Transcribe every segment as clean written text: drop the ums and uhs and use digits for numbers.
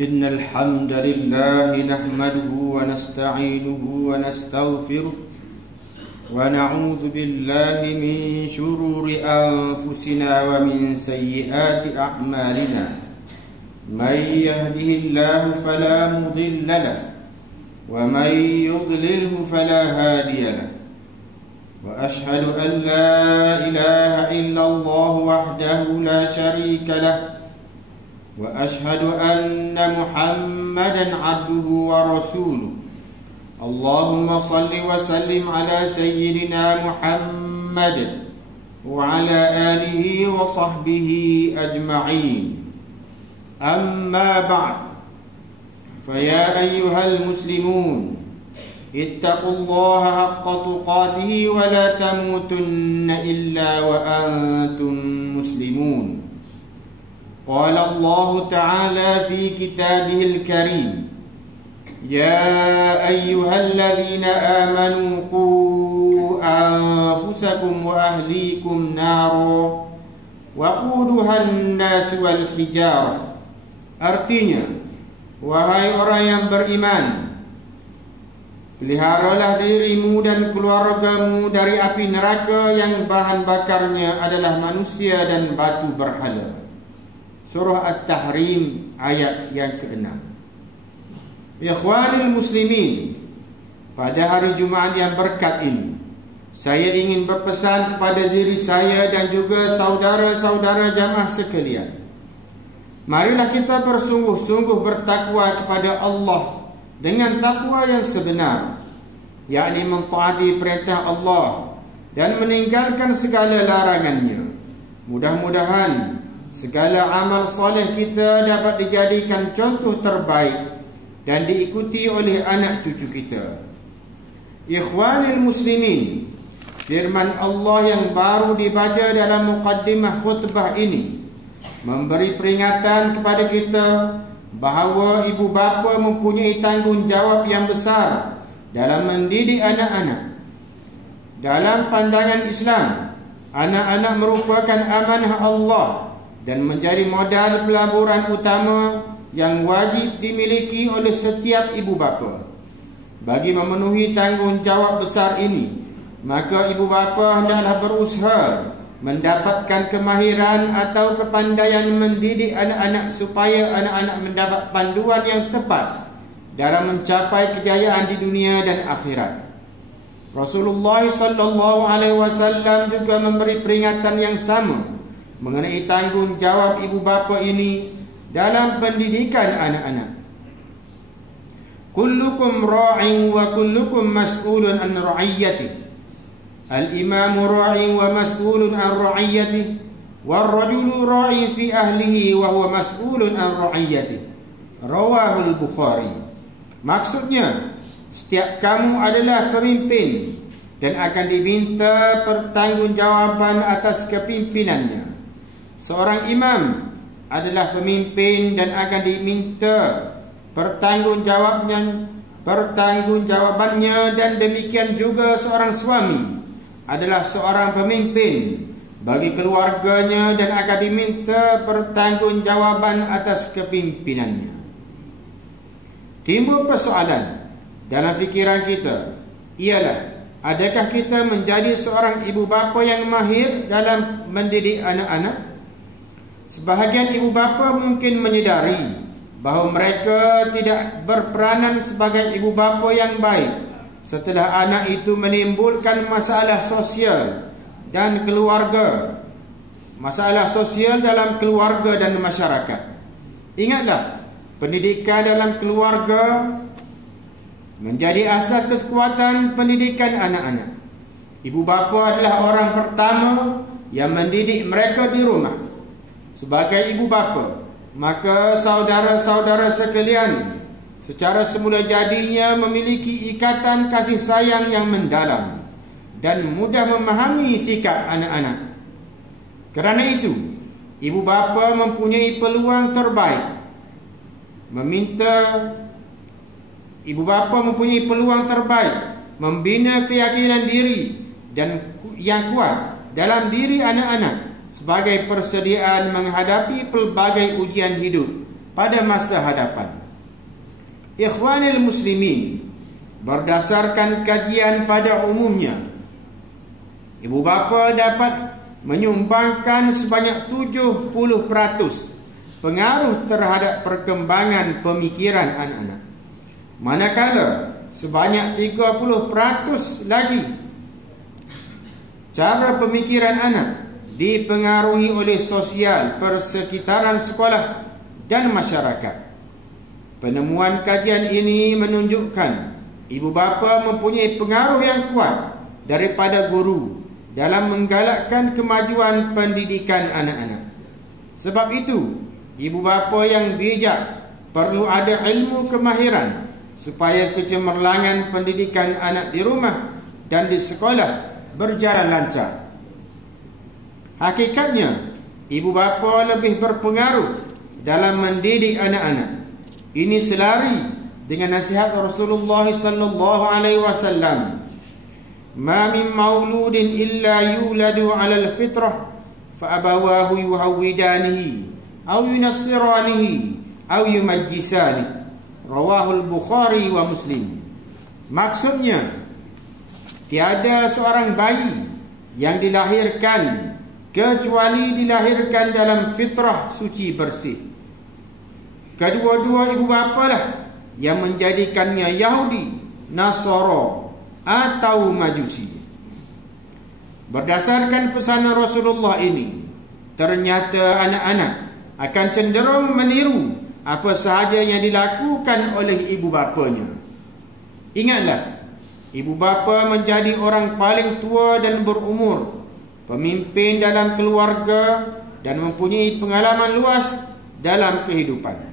إن الحمد لله نحمده ونستعينه ونستغفره ونعوذ بالله من شرور أنفسنا ومن سيئات أعمالنا من يهده الله فلا مضل له ومن يضلله فلا هادي له وأشهد أن لا إله إلا الله وحده لا شريك له وأشهد أن محمدا عبده ورسوله اللهم صل وسلم على سيدنا محمد وعلى آله وصحبه أجمعين أما بعد فيا أيها المسلمون اتقوا الله حق تقاته ولا تموتن إلا وأنتم مسلمون قال الله تعالى في كتابه الكريم يا أيها الذين آمنوا قوا أنفسكم وأهليكم نارا وقودها الناس والحجارة. Artinya, wahai orang yang beriman, peliharalah dirimu dan keluargamu dari api neraka yang bahan bakarnya adalah manusia dan batu berhala. Surah At-Tahrim ayat yang ke-6. Ikhwanil muslimin, pada hari Jumaat yang berkat ini, saya ingin berpesan kepada diri saya dan juga saudara-saudara jamaah sekalian. Marilah kita bersungguh-sungguh bertakwa kepada Allah dengan takwa yang sebenar, yakni mentaati perintah Allah dan meninggalkan segala larangannya. Mudah-mudahan segala amal soleh kita dapat dijadikan contoh terbaik dan diikuti oleh anak cucu kita. Ikhwanil muslimin, firman Allah yang baru dibaca dalam muqaddimah khutbah ini memberi peringatan kepada kita bahawa ibu bapa mempunyai tanggungjawab yang besar dalam mendidik anak-anak. Dalam pandangan Islam, anak-anak merupakan amanah Allah dan menjadi modal pelaburan utama yang wajib dimiliki oleh setiap ibu bapa. Bagi memenuhi tanggungjawab besar ini, maka ibu bapa hendaklah berusaha mendapatkan kemahiran atau kepandaian mendidik anak-anak supaya anak-anak mendapat panduan yang tepat dalam mencapai kejayaan di dunia dan akhirat. Rasulullah sallallahu alaihi wasallam juga memberi peringatan yang sama mengenai tanggungjawab ibu bapa ini dalam pendidikan anak-anak. Kullukum ra'in wa kullukum mas'ulun an ra'iyyati. Al-imamu ra'in wa mas'ulun an ra'iyyati, wal-rajulu ra'in fi ahlihi wa huwa mas'ulun an ra'iyyati. Rawahul Bukhari. Maksudnya, setiap kamu adalah pemimpin dan akan diminta pertanggungjawaban atas kepimimpinannya. Seorang imam adalah pemimpin dan akan diminta pertanggungjawabannya, dan demikian juga seorang suami adalah seorang pemimpin bagi keluarganya dan akan diminta pertanggungjawaban atas kepimpinannya. Timbul persoalan dalam fikiran kita ialah, adakah kita menjadi seorang ibu bapa yang mahir dalam mendidik anak-anak? Sebahagian ibu bapa mungkin menyedari bahawa mereka tidak berperanan sebagai ibu bapa yang baik setelah anak itu menimbulkan masalah sosial dan keluarga, masalah sosial dalam keluarga dan masyarakat. Ingatlah, pendidikan dalam keluarga menjadi asas kekuatan pendidikan anak-anak. Ibu bapa adalah orang pertama yang mendidik mereka di rumah. Sebagai ibu bapa, maka saudara-saudara sekalian secara semula jadinya memiliki ikatan kasih sayang yang mendalam dan mudah memahami sikap anak-anak. Kerana itu, ibu bapa mempunyai peluang terbaik membina keyakinan diri dan yang kuat dalam diri anak-anak sebagai persediaan menghadapi pelbagai ujian hidup pada masa hadapan. Ikhwanil muslimin, berdasarkan kajian pada umumnya, ibu bapa dapat menyumbangkan sebanyak 70% pengaruh terhadap perkembangan pemikiran anak-anak, manakala sebanyak 30% lagi cara pemikiran anak dipengaruhi oleh sosial persekitaran sekolah dan masyarakat. Penemuan kajian ini menunjukkan ibu bapa mempunyai pengaruh yang kuat daripada guru dalam menggalakkan kemajuan pendidikan anak-anak. Sebab itu, ibu bapa yang bijak perlu ada ilmu kemahiran supaya kecemerlangan pendidikan anak di rumah dan di sekolah berjalan lancar. Hakikatnya, ibu bapa lebih berpengaruh dalam mendidik anak-anak. Ini selari dengan nasihat Rasulullah sallallahu alaihi wasallam, "Ma min mauludin illa yuladu 'ala al-fitrah fa abawahu yuhawidanihi aw yunassiranihi aw yumajjisanihi." Rawahul Bukhari wa Muslim. Maksudnya, tiada seorang bayi yang dilahirkan kecuali dilahirkan dalam fitrah suci bersih. Kedua-dua ibu bapa lah yang menjadikannya Yahudi, Nasara atau Majusi. Berdasarkan pesanan Rasulullah ini, ternyata anak-anak akan cenderung meniru apa sahaja yang dilakukan oleh ibu bapanya. Ingatlah, ibu bapa menjadi orang paling tua dan berumur, pemimpin dalam keluarga dan mempunyai pengalaman luas dalam kehidupan.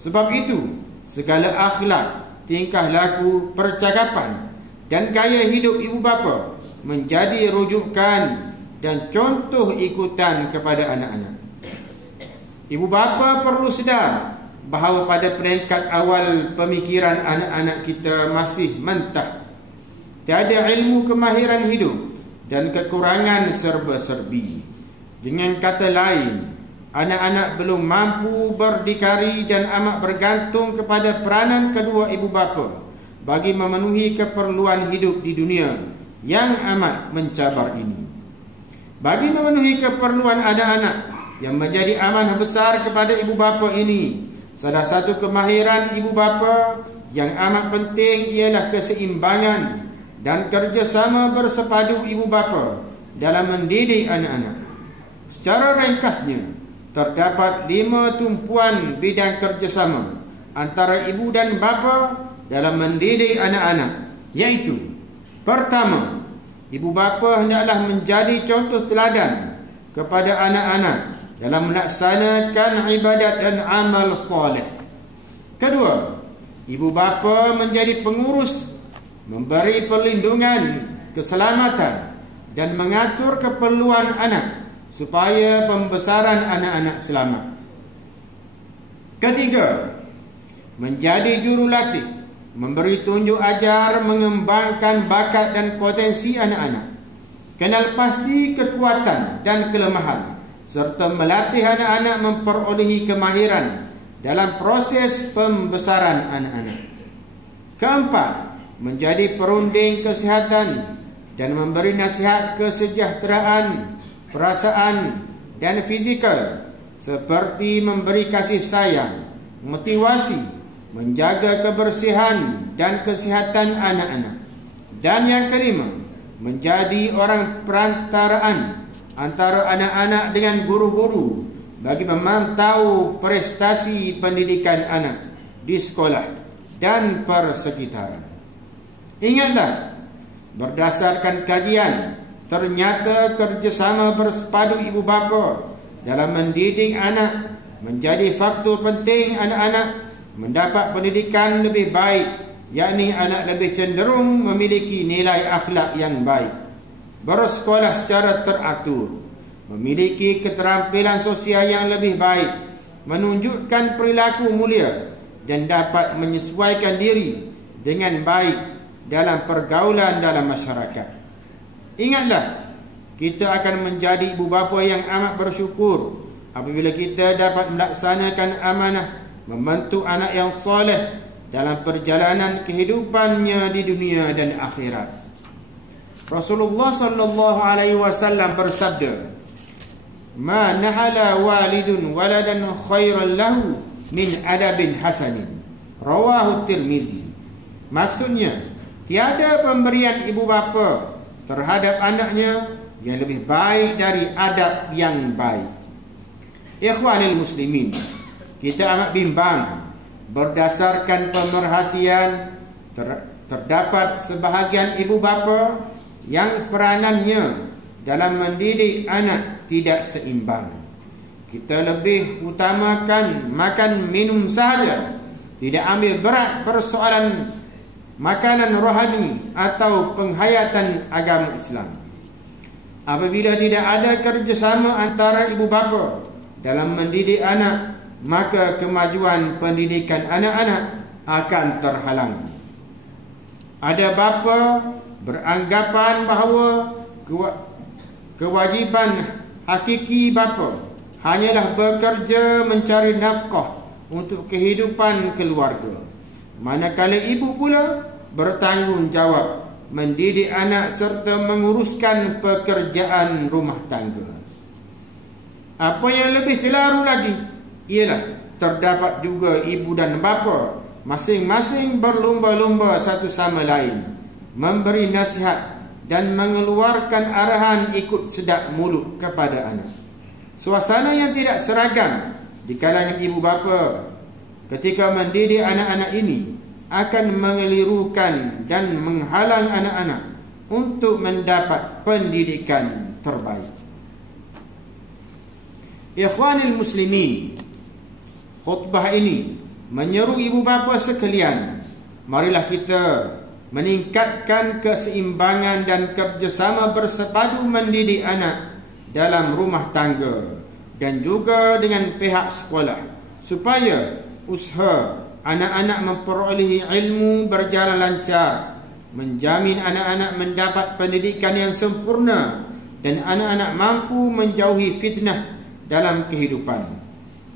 Sebab itu, segala akhlak, tingkah laku, percakapan dan gaya hidup ibu bapa menjadi rujukan dan contoh ikutan kepada anak-anak. Ibu bapa perlu sedar bahawa pada peringkat awal pemikiran anak-anak kita masih mentah. Tiada ilmu kemahiran hidup dan kekurangan serba-serbi. Dengan kata lain, anak-anak belum mampu berdikari dan amat bergantung kepada peranan kedua ibu bapa bagi memenuhi keperluan hidup di dunia yang amat mencabar ini. Bagi memenuhi keperluan anak-anak yang menjadi amanah besar kepada ibu bapa ini, salah satu kemahiran ibu bapa yang amat penting ialah keseimbangan dan kerjasama bersepadu ibu bapa dalam mendidik anak-anak. Secara ringkasnya, terdapat 5 tumpuan bidang kerjasama antara ibu dan bapa dalam mendidik anak-anak, iaitu: pertama, ibu bapa hendaklah menjadi contoh teladan kepada anak-anak dalam melaksanakan ibadat dan amal soleh. Kedua, ibu bapa menjadi pengurus, memberi perlindungan, keselamatan dan mengatur keperluan anak supaya pembesaran anak-anak selamat. Ketiga, menjadi jurulatih, memberi tunjuk ajar, mengembangkan bakat dan potensi anak-anak, kenal pasti kekuatan dan kelemahan, serta melatih anak-anak memperolehi kemahiran dalam proses pembesaran anak-anak. Keempat, menjadi perunding kesihatan dan memberi nasihat kesejahteraan perasaan dan fizikal, seperti memberi kasih sayang, motivasi, menjaga kebersihan dan kesihatan anak-anak. Dan yang kelima, menjadi orang perantaraan antara anak-anak dengan guru-guru bagi memantau prestasi pendidikan anak di sekolah dan persekitaran. Ingatlah, berdasarkan kajian, ternyata kerjasama bersepadu ibu bapa dalam mendidik anak menjadi faktor penting anak-anak mendapat pendidikan lebih baik, yakni anak lebih cenderung memiliki nilai akhlak yang baik, bersekolah secara teratur, memiliki keterampilan sosial yang lebih baik, menunjukkan perilaku mulia dan dapat menyesuaikan diri dengan baik dalam pergaulan dalam masyarakat. Ingatlah, kita akan menjadi ibu bapa yang amat bersyukur apabila kita dapat melaksanakan amanah membantu anak yang soleh dalam perjalanan kehidupannya di dunia dan akhirat. Rasulullah sallallahu alaihi wasallam bersabda, "Ma nahala walidun waladan khairan lahu min adabin hasanin." Rawahu Tirmizi. Maksudnya, tiada pemberian ibu bapa terhadap anaknya yang lebih baik dari adab yang baik. Ikhwanil muslimin, kita amat bimbang berdasarkan pemerhatian terdapat sebahagian ibu bapa yang peranannya dalam mendidik anak tidak seimbang. Kita lebih utamakan makan minum sahaja, tidak ambil berat persoalan makanan rohani atau penghayatan agama Islam. Apabila tidak ada kerjasama antara ibu bapa dalam mendidik anak, maka kemajuan pendidikan anak-anak akan terhalang. Ada bapa beranggapan bahawa kewajiban hakiki bapa hanyalah bekerja mencari nafkah untuk kehidupan keluarga, manakala ibu pula bertanggungjawab mendidik anak serta menguruskan pekerjaan rumah tangga. Apa yang lebih celaru lagi ialah terdapat juga ibu dan bapa masing-masing berlumba-lumba satu sama lain memberi nasihat dan mengeluarkan arahan ikut sedap mulut kepada anak. Suasana yang tidak seragam di kalangan ibu bapa ketika mendidik anak-anak ini akan mengelirukan dan menghalang anak-anak untuk mendapat pendidikan terbaik. Ikhwanil muslimin, khutbah ini menyeru ibu bapa sekalian, marilah kita meningkatkan keseimbangan dan kerjasama bersepadu mendidik anak dalam rumah tangga dan juga dengan pihak sekolah, supaya usaha anak-anak memperolehi ilmu berjalan lancar, menjamin anak-anak mendapat pendidikan yang sempurna dan anak-anak mampu menjauhi fitnah dalam kehidupan.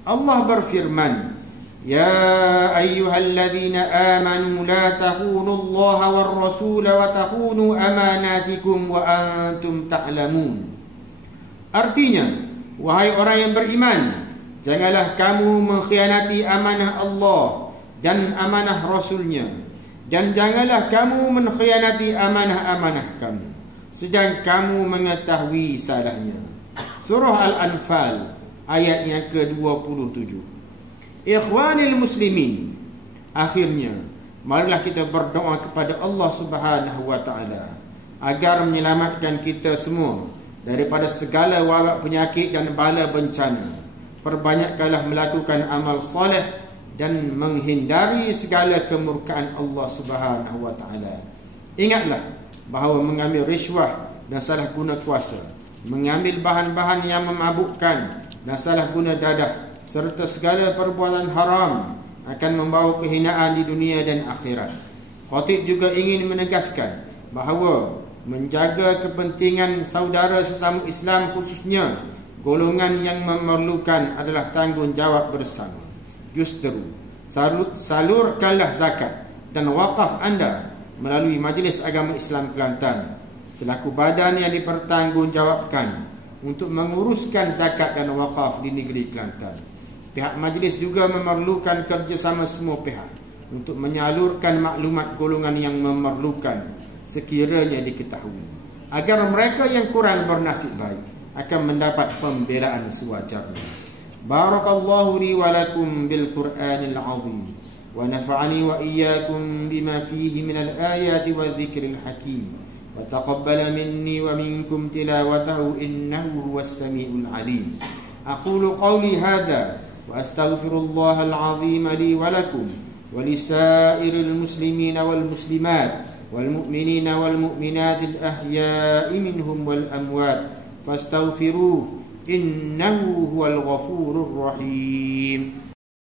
Allah berfirman, "Ya ayyuhalladzina amanu la takhunu Allah war rasul wa takhunu amanatikum wa antum ta'lamun." Artinya, wahai orang yang beriman, janganlah kamu mengkhianati amanah Allah dan amanah Rasulnya, dan janganlah kamu mengkhianati amanah-amanah kamu sedang kamu mengetahui salahnya. Surah Al-Anfal ayat yang ke-27. Ikhwanil muslimin, akhirnya marilah kita berdoa kepada Allah Subhanahu wa taala agar menyelamatkan kita semua daripada segala wabak penyakit dan bala bencana. Perbanyakkanlah melakukan amal soleh dan menghindari segala kemurkaan Allah Subhanahu wa taala. Ingatlah bahawa mengambil riswah dan salah guna kuasa, mengambil bahan-bahan yang memabukkan dan salah guna dadah, serta segala perbuatan haram akan membawa kehinaan di dunia dan akhirat. Khatib juga ingin menegaskan bahawa menjaga kepentingan saudara sesama Islam, khususnya golongan yang memerlukan, adalah tanggungjawab bersama. Justru salurkanlah zakat dan wakaf anda melalui Majlis Agama Islam Kelantan selaku badan yang dipertanggungjawabkan untuk menguruskan zakat dan wakaf di negeri Kelantan. Pihak majlis juga memerlukan kerjasama semua pihak untuk menyalurkan maklumat golongan yang memerlukan sekiranya diketahui, agar mereka yang kurang bernasib baik akan mendapat pembelaan sewajarnya. Barakallahu li wa lakum bil Qur'anil azim wa nafa'ani wa iyyakum bima fihi minal ayati wa dzikril hakim wa taqabbala minni wa minkum tilawatahu innahu huwas samiul alim. Aqulu qawli hadza wa astaghfirullahal azim li wa lakum wa lisairil muslimina wal muslimat wal mu'minina wal mu'minatil ahya'i minhum wal amwat fastaghfiruhu innahu huwal ghafurur rahim.